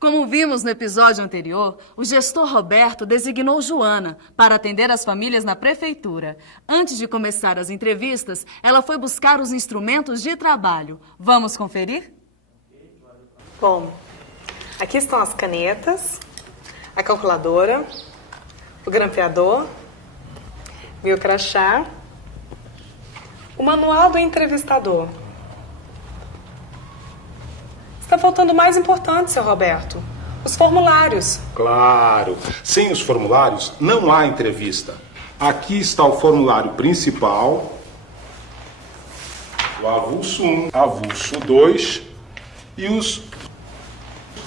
Como vimos no episódio anterior, o gestor Roberto designou Joana para atender as famílias na prefeitura. Antes de começar as entrevistas, ela foi buscar os instrumentos de trabalho. Vamos conferir? Bom, aqui estão as canetas, a calculadora, o grampeador, meu crachá, o manual do entrevistador. Está faltando o mais importante, seu Roberto, os formulários. Claro, sem os formulários não há entrevista. Aqui está o formulário principal, o avulso 1, avulso 2 e os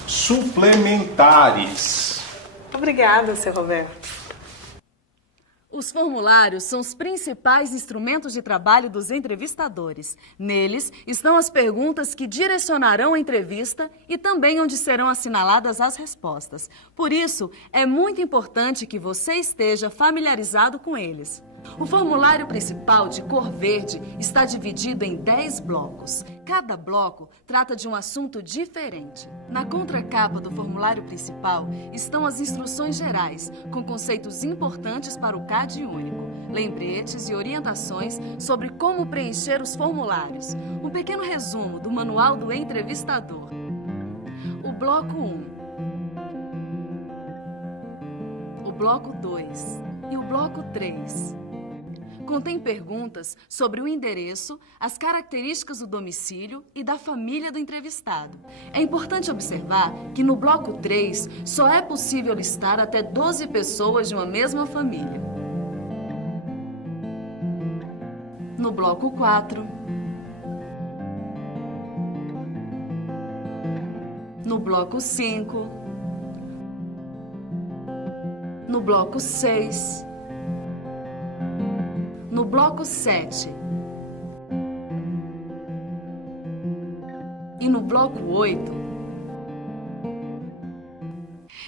suplementares. Obrigada, seu Roberto. Os formulários são os principais instrumentos de trabalho dos entrevistadores. Neles estão as perguntas que direcionarão a entrevista e também onde serão assinaladas as respostas. Por isso, é muito importante que você esteja familiarizado com eles. O formulário principal, de cor verde, está dividido em 10 blocos. Cada bloco trata de um assunto diferente. Na contracapa do formulário principal estão as instruções gerais, com conceitos importantes para o CAD único, lembretes e orientações sobre como preencher os formulários. Um pequeno resumo do manual do entrevistador. O bloco 1, o bloco 2 e o bloco 3. Contém perguntas sobre o endereço, as características do domicílio e da família do entrevistado. É importante observar que no bloco 3 só é possível listar até 12 pessoas de uma mesma família. No bloco 4, no bloco 5, no bloco 6, no bloco 7 e no bloco 8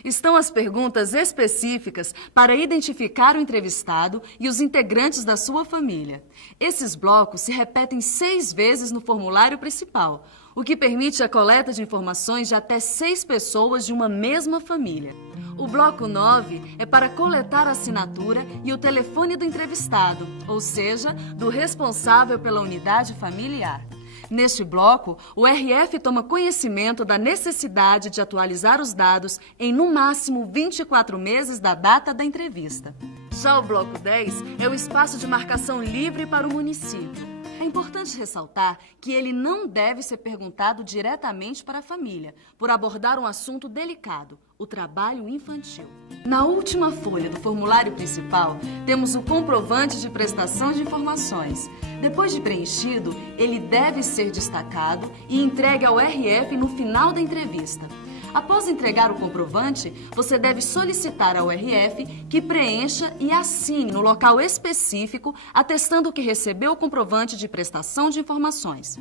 estão as perguntas específicas para identificar o entrevistado e os integrantes da sua família. Esses blocos se repetem 6 vezes no formulário principal, o que permite a coleta de informações de até 6 pessoas de uma mesma família. O bloco 9 é para coletar a assinatura e o telefone do entrevistado, ou seja, do responsável pela unidade familiar. Neste bloco, o RF toma conhecimento da necessidade de atualizar os dados em, no máximo, 24 meses da data da entrevista. Já o bloco 10 é o espaço de marcação livre para o município. É importante ressaltar que ele não deve ser perguntado diretamente para a família, por abordar um assunto delicado, o trabalho infantil. Na última folha do formulário principal, temos o comprovante de prestação de informações. Depois de preenchido, ele deve ser destacado e entregue ao RF no final da entrevista. Após entregar o comprovante, você deve solicitar ao RF que preencha e assine no local específico, atestando que recebeu o comprovante de prestação de informações.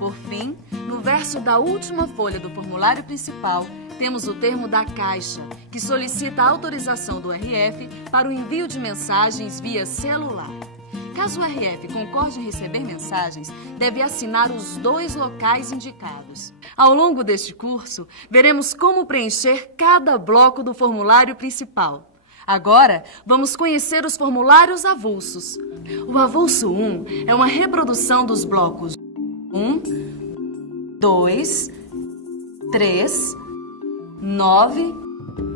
Por fim, no verso da última folha do formulário principal, temos o termo da Caixa, que solicita a autorização do RF para o envio de mensagens via celular. Caso o RF concorde em receber mensagens, deve assinar os 2 locais indicados. Ao longo deste curso, veremos como preencher cada bloco do formulário principal. Agora, vamos conhecer os formulários avulsos. O avulso 1 é uma reprodução dos blocos 1, 2, 3, 9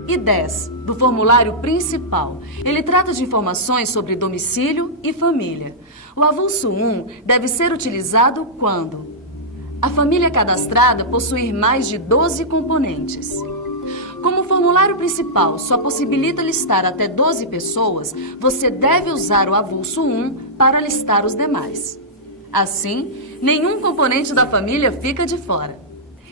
e 10 do formulário principal. Ele trata de informações sobre domicílio e família. O avulso 1 deve ser utilizado quando a família cadastrada possuir mais de 12 componentes. Como o formulário principal só possibilita listar até 12 pessoas, você deve usar o avulso 1 para listar os demais. Assim, nenhum componente da família fica de fora.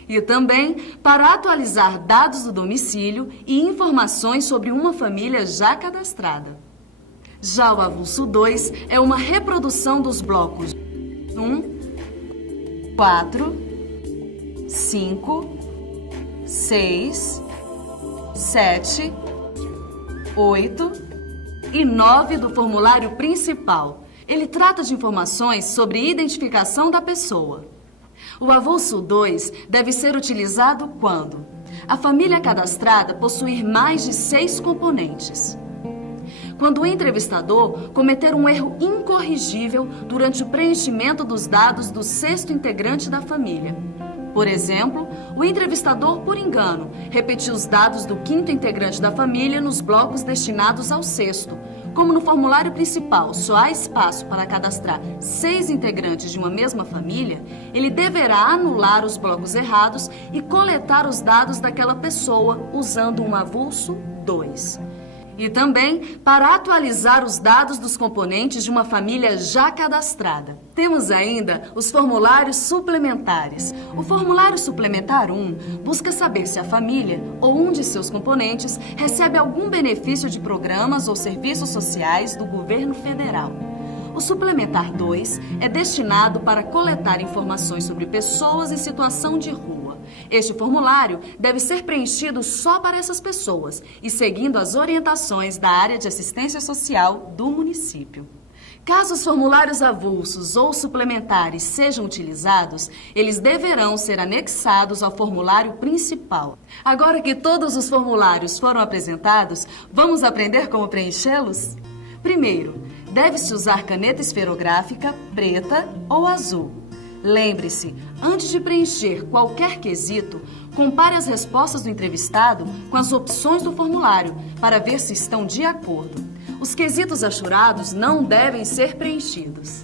E também para atualizar dados do domicílio e informações sobre uma família já cadastrada. Já o avulso 2 é uma reprodução dos blocos 1, 4, 5, 6, 7, 8 e 9 do formulário principal. Ele trata de informações sobre identificação da pessoa. O avulso 2 deve ser utilizado quando a família cadastrada possuir mais de 6 componentes. Quando o entrevistador cometer um erro incorrigível durante o preenchimento dos dados do 6º integrante da família. Por exemplo, o entrevistador, por engano, repetiu os dados do 5º integrante da família nos blocos destinados ao 6º. Como no formulário principal só há espaço para cadastrar 6 integrantes de uma mesma família, ele deverá anular os blocos errados e coletar os dados daquela pessoa usando um avulso 2. E também para atualizar os dados dos componentes de uma família já cadastrada. Temos ainda os formulários suplementares. O formulário suplementar 1 busca saber se a família ou um de seus componentes recebe algum benefício de programas ou serviços sociais do governo federal. O suplementar 2 é destinado para coletar informações sobre pessoas em situação de rua. Este formulário deve ser preenchido só para essas pessoas e seguindo as orientações da área de assistência social do município. Caso os formulários avulsos ou suplementares sejam utilizados, eles deverão ser anexados ao formulário principal. Agora que todos os formulários foram apresentados, vamos aprender como preenchê-los? Primeiro, deve-se usar caneta esferográfica preta ou azul. Lembre-se, antes de preencher qualquer quesito, compare as respostas do entrevistado com as opções do formulário para ver se estão de acordo. Os quesitos achurados não devem ser preenchidos.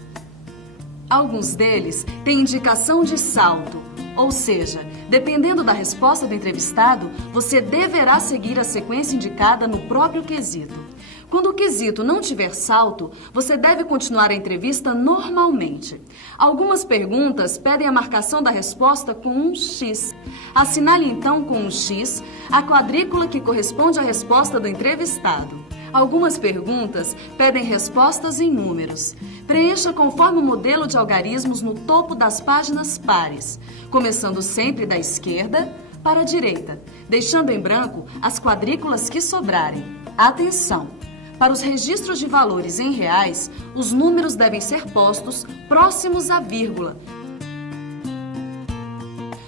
Alguns deles têm indicação de salto, ou seja, dependendo da resposta do entrevistado, você deverá seguir a sequência indicada no próprio quesito. Quando o quesito não tiver salto, você deve continuar a entrevista normalmente. Algumas perguntas pedem a marcação da resposta com um X. Assinale então com um X a quadrícula que corresponde à resposta do entrevistado. Algumas perguntas pedem respostas em números. Preencha conforme o modelo de algarismos no topo das páginas pares, começando sempre da esquerda para a direita, deixando em branco as quadrículas que sobrarem. Atenção! Para os registros de valores em reais, os números devem ser postos próximos à vírgula.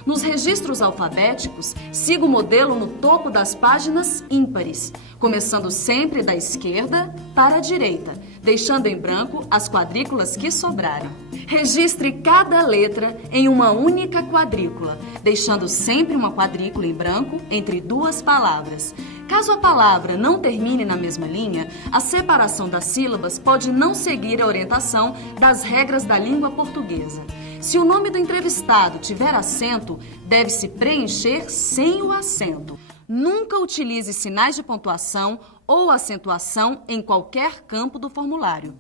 Nos registros alfabéticos, siga o modelo no topo das páginas ímpares, começando sempre da esquerda para a direita, deixando em branco as quadrículas que sobrarem. Registre cada letra em uma única quadrícula, deixando sempre uma quadrícula em branco entre duas palavras. Caso a palavra não termine na mesma linha, a separação das sílabas pode não seguir a orientação das regras da língua portuguesa. Se o nome do entrevistado tiver acento, deve-se preencher sem o acento. Nunca utilize sinais de pontuação ou acentuação em qualquer campo do formulário.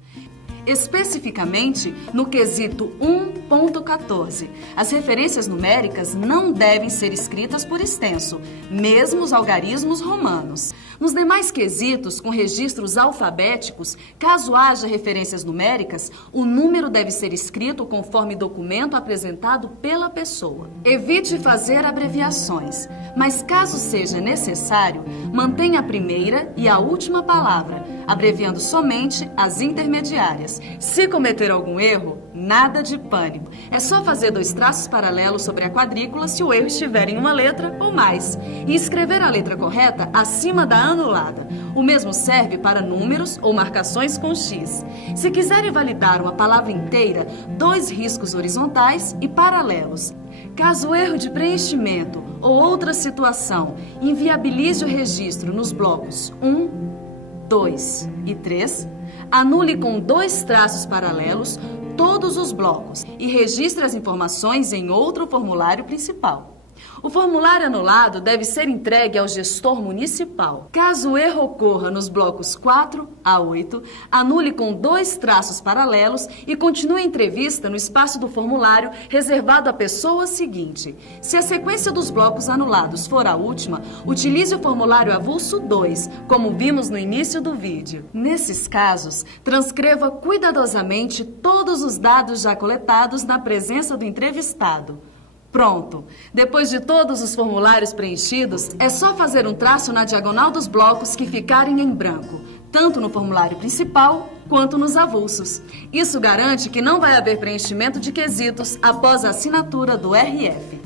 Especificamente no quesito 1.14. As referências numéricas não devem ser escritas por extenso, mesmo os algarismos romanos. Nos demais quesitos com registros alfabéticos, caso haja referências numéricas, o número deve ser escrito conforme documento apresentado pela pessoa. Evite fazer abreviações, mas caso seja necessário, mantenha a primeira e a última palavra, abreviando somente as intermediárias. Se cometer algum erro, nada de pânico. É só fazer 2 traços paralelos sobre a quadrícula se o erro estiver em uma letra ou mais e escrever a letra correta acima da anulada. O mesmo serve para números ou marcações com X. Se quiserem validar uma palavra inteira, 2 riscos horizontais e paralelos. Caso o erro de preenchimento ou outra situação inviabilize o registro nos blocos 1, 2 e 3, anule com 2 traços paralelos todos os blocos e registre as informações em outro formulário principal. O formulário anulado deve ser entregue ao gestor municipal. Caso o erro ocorra nos blocos 4 a 8, anule com 2 traços paralelos e continue a entrevista no espaço do formulário reservado à pessoa seguinte. Se a sequência dos blocos anulados for a última, utilize o formulário avulso 2, como vimos no início do vídeo. Nesses casos, transcreva cuidadosamente todos os dados já coletados na presença do entrevistado. Pronto! Depois de todos os formulários preenchidos, é só fazer um traço na diagonal dos blocos que ficarem em branco, tanto no formulário principal quanto nos avulsos. Isso garante que não vai haver preenchimento de quesitos após a assinatura do RF.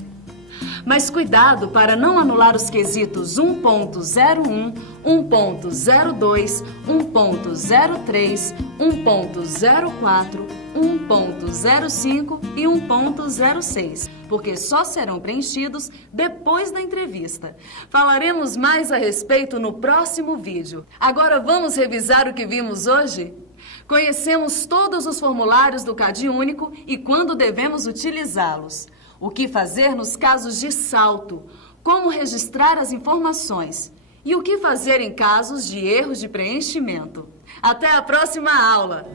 Mas cuidado para não anular os quesitos 1.01, 1.02, 1.03, 1.04, 1.05 e 1.06, porque só serão preenchidos depois da entrevista. Falaremos mais a respeito no próximo vídeo. Agora vamos revisar o que vimos hoje? Conhecemos todos os formulários do CadÚnico e quando devemos utilizá-los. O que fazer nos casos de salto, como registrar as informações e o que fazer em casos de erros de preenchimento. Até a próxima aula!